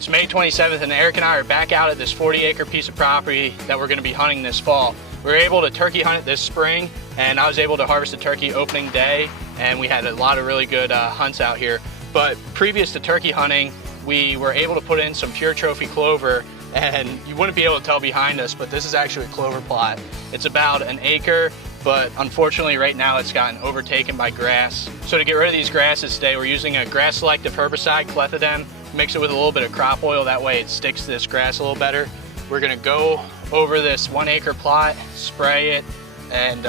It's May 27th and Eric and I are back out at this 40-acre piece of property that we're going to be hunting this fall. We were able to turkey hunt it this spring, and I was able to harvest a turkey opening day, and we had a lot of really good hunts out here. But previous to turkey hunting, we were able to put in some pure trophy clover, and you wouldn't be able to tell behind us, but this is actually a clover plot. It's about an acre, but unfortunately right now it's gotten overtaken by grass. So to get rid of these grasses today, we're using a grass selective herbicide, clethodim, mix it with a little bit of crop oil, that way it sticks to this grass a little better. We're gonna go over this 1 acre plot, spray it, and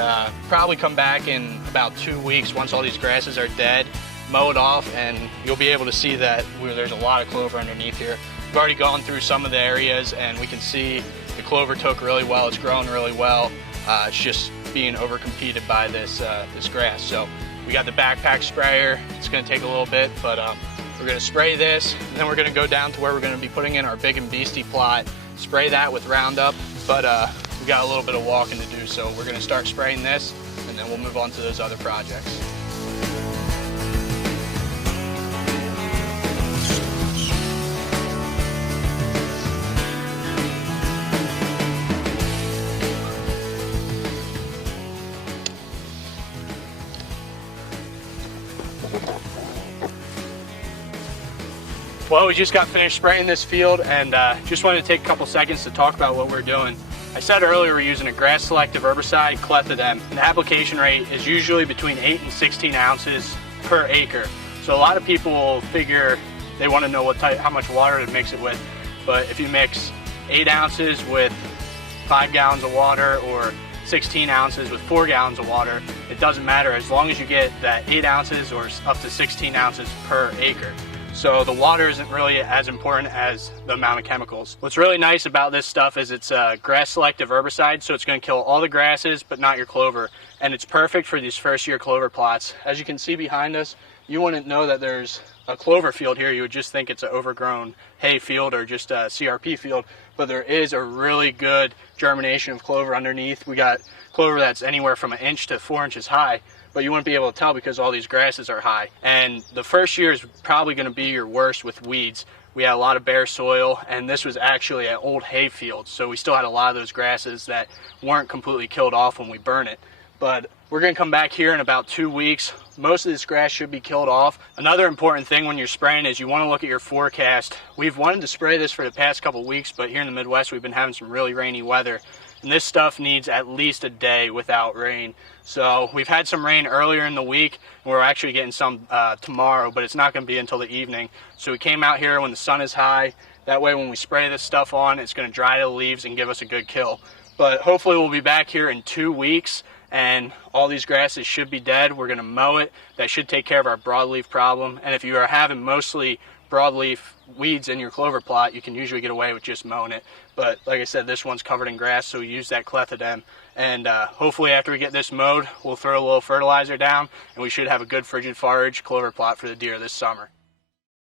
probably come back in about 2 weeks once all these grasses are dead, mow it off, and you'll be able to see that there's a lot of clover underneath here. We've already gone through some of the areas and we can see the clover took really well, it's growing really well. It's just being overcompeted by this grass. So we got the backpack sprayer. It's gonna take a little bit, but we're gonna spray this, and then we're gonna go down to where we're gonna be putting in our big and beastie plot, spray that with Roundup, but we got a little bit of walking to do, so we're gonna start spraying this, and then we'll move on to those other projects. Well, we just got finished spraying this field, and just wanted to take a couple seconds to talk about what we're doing. I said earlier we're using a grass selective herbicide, clethodim. The application rate is usually between 8 and 16 ounces per acre. So a lot of people will figure they want to know how much water to mix it with. But if you mix 8 ounces with 5 gallons of water, or 16 ounces with 4 gallons of water, it doesn't matter as long as you get that 8 ounces or up to 16 ounces per acre. So the water isn't really as important as the amount of chemicals. What's really nice about this stuff is it's a grass selective herbicide, so it's going to kill all the grasses but not your clover. And it's perfect for these first year clover plots. As you can see behind us, you wouldn't know that there's a clover field here. You would just think it's an overgrown hay field or just a CRP field, but there is a really good germination of clover underneath. We got clover that's anywhere from 1 inch to 4 inches high, but you wouldn't be able to tell because all these grasses are high. And the first year is probably going to be your worst with weeds. We had a lot of bare soil, and this was actually an old hay field, so we still had a lot of those grasses that weren't completely killed off when we burn it. But we're going to come back here in about 2 weeks. Most of this grass should be killed off. Another important thing when you're spraying is you want to look at your forecast. We've wanted to spray this for the past couple weeks, but here in the Midwest we've been having some really rainy weather. And this stuff needs at least a day without rain. So we've had some rain earlier in the week, and we're actually getting some tomorrow, but it's not going to be until the evening. So we came out here when the sun is high. That way when we spray this stuff on, it's going to dry the leaves and give us a good kill. But hopefully we'll be back here in 2 weeks, and all these grasses should be dead. We're going to mow it. That should take care of our broadleaf problem. And if you are having mostly broadleaf weeds in your clover plot, you can usually get away with just mowing it. But like I said, this one's covered in grass, so we use that clethodim. And hopefully after we get this mowed, we'll throw a little fertilizer down, and we should have a good Frigid Forage clover plot for the deer this summer.